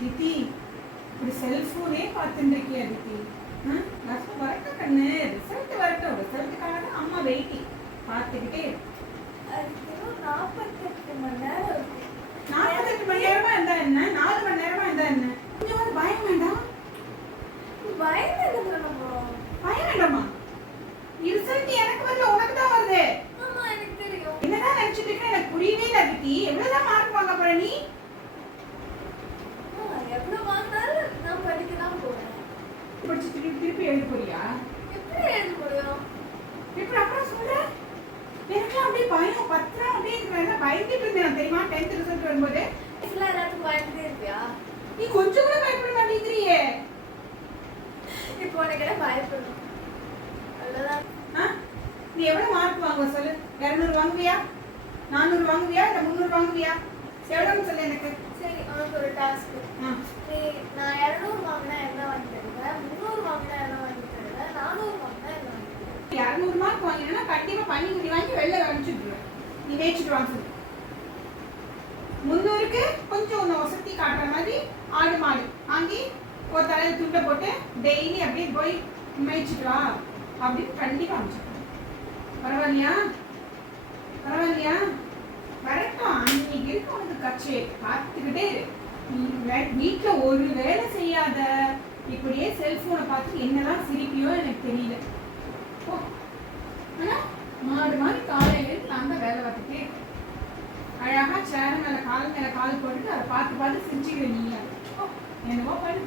தித்தி இப்படி செல்ஃபோனே பார்த்துட்டு இருக்கியா தித்தி? வரட்டும் கண்ணு, ரிசல்ட் வரட்டும். ரிசல்ட்டுக்காக தான் அம்மா வெயிட்டிங். பார்த்துக்கிட்டே 48 மணி நேரம் இருக்கு. 48 மணி நேரமா இருந்தா என்ன, 4 மணி நேரமா இருந்தா என்ன? கொஞ்சம் வந்து பயம் வேண்டாம்? பயம் வேண்டாமா? பயம் வேண்டாமா? ரிசல்ட் எனக்கு வரல, உனக்கு தான் வருது. ஆமா எனக்கு தெரியும். என்னதான் நினைச்சிட்டு இருக்க எனக்கு புரியவே இல்லை தித்தி. எவ்வளவுதான் மார்க் வாங்க போற நீ? எவ்வளவு வாங்கினாலும் நான் படிக்க தான் போறேன். படிச்சு திருப்பி எழுத போறியா? எப்படி எழுத முடியும்? எப்படி அப்புறம் சொல்ற? எனக்குலாம் அப்படியே பயம் பத்திரம் அப்படியே பயந்துட்டு இருந்தேன் தெரியுமா? 10th ரிசல்ட் வரும்போது எல்லாத்துக்கும் பயந்துட்டே இருப்பியா? நீ கொஞ்சம் கூட பயப்பட மாட்டேங்கிறியே. இப்போ உனக்கு என்ன பயப்படணும்? அவ்வளவுதான். நீ எவ்வளவு மார்க் வாங்குவ சொல்லு? 200 வாங்குவியா, 400 வாங்குவியா, இல்ல 300 வாங்குவியா? எவ்வளவுன்னு சொல்லு எனக்கு. சரி, உனக்கு ஒரு டாஸ்க். நீ நான் 200 வாங்கினா என்ன வாங்கி தருவேன், 300 வாங்கினா என்ன வாங்கி தருவேன், 400 வாங்கினா என்ன வாங்கி தருவேன்? 200 மார்க் வாங்கினா கண்டிப்பா பனிக்குடி வாங்கி வெளில அனுப்பிச்சுடுவேன். நீ வேச்சிட்டு வாங்க. 300க்கு கொஞ்சம் உன்னை வசதி காட்டுற மாதிரி ஆடு மாடு வாங்கி ஒரு தலையில துண்டை போட்டு டெய்லி அப்படியே போய் மேய்ச்சிட்டு வா அப்படின்னு கண்டிப்பா அனுப்பிச்சுடுவேன். பரவாயில்லையா? பரவாயில்லையா? வரட்டும். அன்னைக்கு இருக்க உனக்கு கட்சி பார்த்துக்கிட்டே இரு. நீ வீட்டுல ஒரு வேலை செய்யாத, இப்படியே செல்போனை பார்த்து என்னதான் சிரிப்பியோ எனக்கு தெரியல. ஆனா மாடு மாதிரி காலையில நான் தான் வேலை பார்த்துட்டே இருக்கேன். அழகா சேர் மேல கால் போட்டுட்டு அதை பார்த்து பார்த்து சிரிச்சுக்கிறேன். நீ என்னவோ பண்ணு.